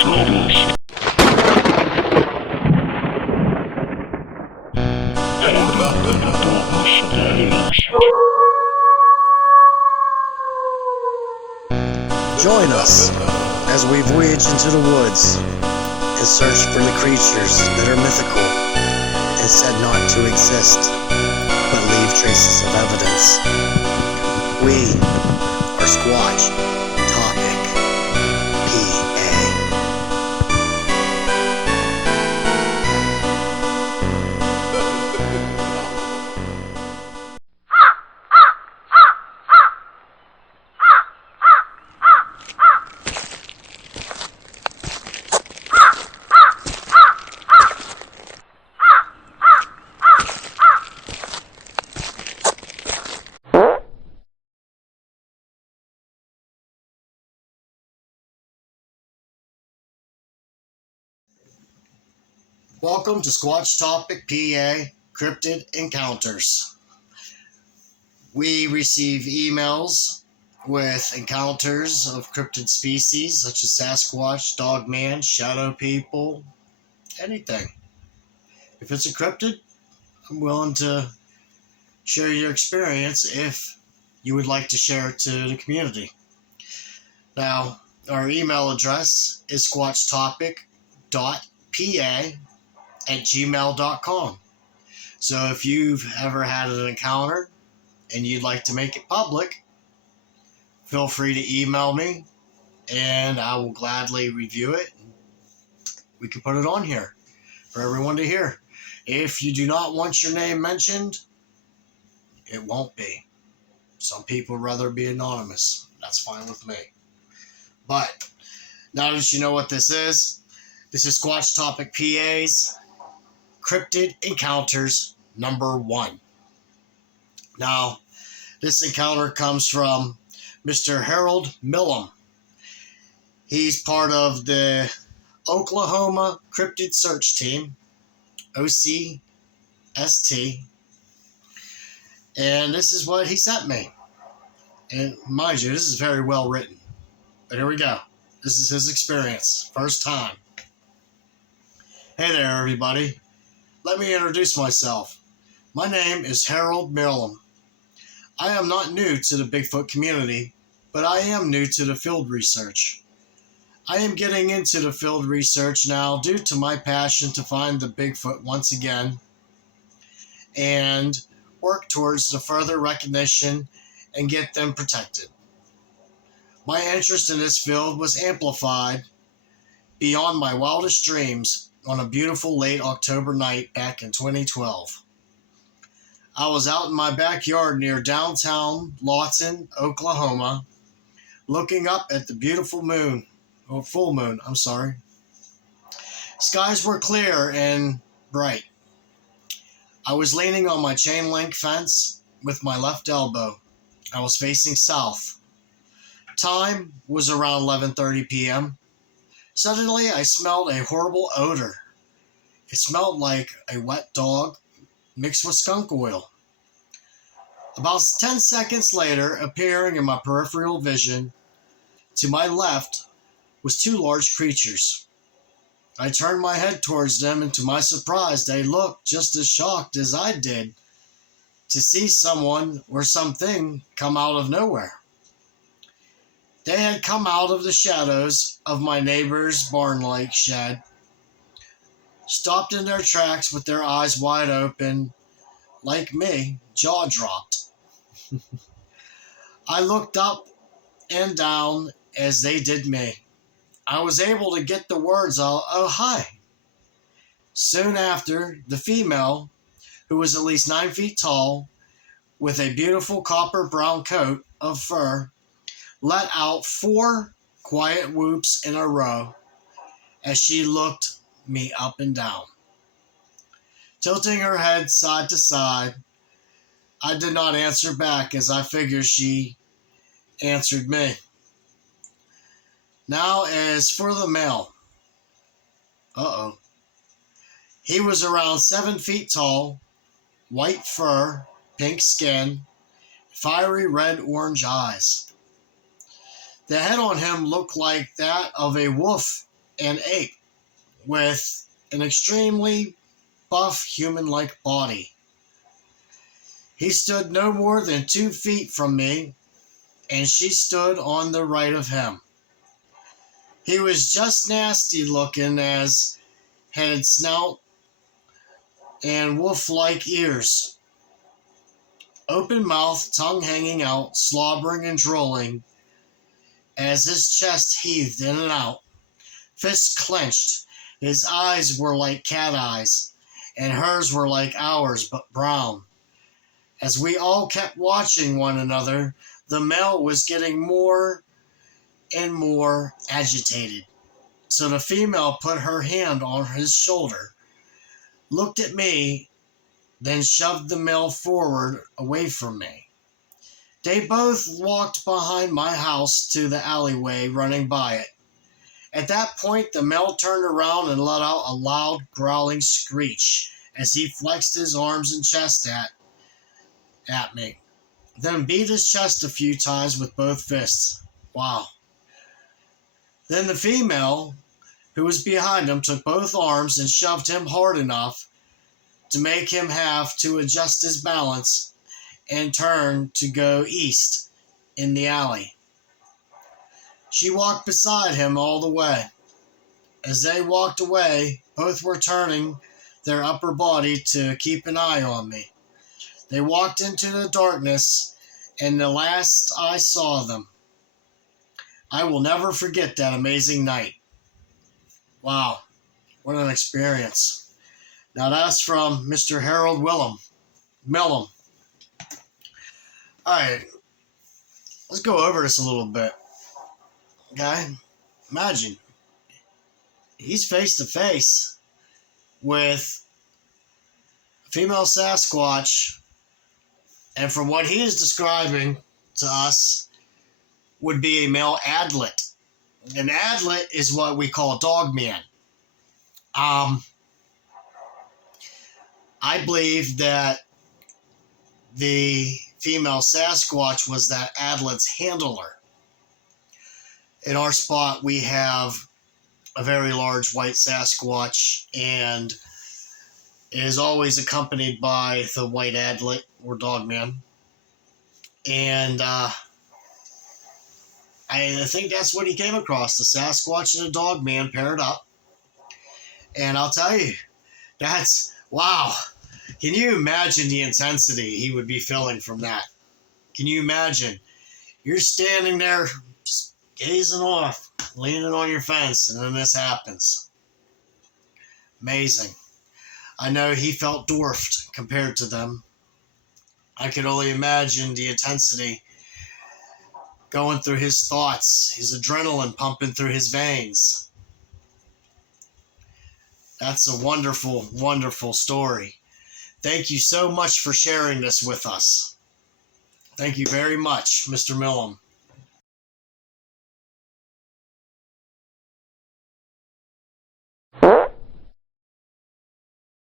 Join us as we voyage into the woods and search for the creatures that are mythical and said not to exist, but leave traces of evidence. We are Squatch Topic PA. Welcome to Squatch Topic PA Cryptid Encounters. We receive emails with encounters of cryptid species such as Sasquatch, Dogman, Shadow People, anything. If it's a cryptid, I'm willing to share your experience if you would like to share it to the community. Now, our email address is squatchtopic.pa@gmail.com. So if you've ever had an encounter and you'd like to make it public, feel free to email me and I will gladly review it. We can put it on here for everyone to hear. If you do not want your name mentioned, it won't be. Some people would rather be anonymous. That's fine with me. But now that you know what this is Squatch Topic PA's Cryptid Encounters number 1. Now, this encounter comes from Mr. Harold Milam. He's part of the Oklahoma Cryptid Search Team, O.C.S.T. And this is what he sent me. And mind you, this is very well written. But here we go. This is his experience. First time. Hey there, everybody. Let me introduce myself. My name is Harold Milam. I am not new to the Bigfoot community, but I am new to the field research. I am getting into the field research now due to my passion to find the Bigfoot once again and work towards the further recognition and get them protected. My interest in this field was amplified beyond my wildest dreams on a beautiful late October night back in 2012. I was out in my backyard near downtown Lawton, Oklahoma, looking up at the beautiful moon, or full moon, I'm sorry. Skies were clear and bright. I was leaning on my chain link fence with my left elbow. I was facing south. Time was around 11:30 p.m. Suddenly, I smelled a horrible odor. It smelled like a wet dog mixed with skunk oil. About 10 seconds later, appearing in my peripheral vision, to my left was 2 large creatures. I turned my head towards them, and to my surprise, they looked just as shocked as I did to see someone or something come out of nowhere. They had come out of the shadows of my neighbor's barn-like shed, stopped in their tracks with their eyes wide open, like me, jaw dropped. I looked up and down as they did me. I was able to get the words out, "Oh, hi." Soon after, the female, who was at least 9 feet tall, with a beautiful copper brown coat of fur, let out 4 quiet whoops in a row as she looked me up and down. Tilting her head side to side, I did not answer back as I figured she answered me. Now, as for the male, he was around 7 feet tall, white fur, pink skin, fiery red-orange eyes. The head on him looked like that of a wolf an ape with an extremely buff human-like body. He stood no more than 2 feet from me, and she stood on the right of him. He was just nasty looking, as had snout and wolf-like ears. Open mouth, tongue hanging out, slobbering and drooling as his chest heaved in and out. Fists clenched. His eyes were like cat eyes, and hers were like ours, but brown. As we all kept watching one another, the male was getting more and more agitated. So the female put her hand on his shoulder, looked at me, then shoved the male forward away from me. They both walked behind my house to the alleyway running by it. At that point, the male turned around and let out a loud, growling screech as he flexed his arms and chest at me, then beat his chest a few times with both fists. Wow. Then the female, who was behind him, took both arms and shoved him hard enough to make him have to adjust his balance and turn to go east in the alley. She walked beside him all the way. As they walked away, both were turning their upper body to keep an eye on me. They walked into the darkness, and the last I saw them. I will never forget that amazing night. Wow, what an experience. Now that's from Mr. Harold Milam. All right, let's go over this a little bit. Okay, imagine he's face to face with a female Sasquatch, and from what he is describing to us, would be a male adlet. An adlet is what we call a dog man. I believe that the female Sasquatch was that adlet's handler. In our spot, we have a very large white Sasquatch, and it is always accompanied by the white adlet or dog man. And I think that's what he came across, the Sasquatch and the dog man paired up. And I'll tell you, that's, wow. Can you imagine the intensity he would be feeling from that? Can you imagine? You're standing there just gazing off, leaning on your fence, and then this happens. Amazing. I know he felt dwarfed compared to them. I could only imagine the intensity going through his thoughts, his adrenaline pumping through his veins. That's a wonderful, wonderful story. Thank you so much for sharing this with us. Thank you very much, Mr. Milam.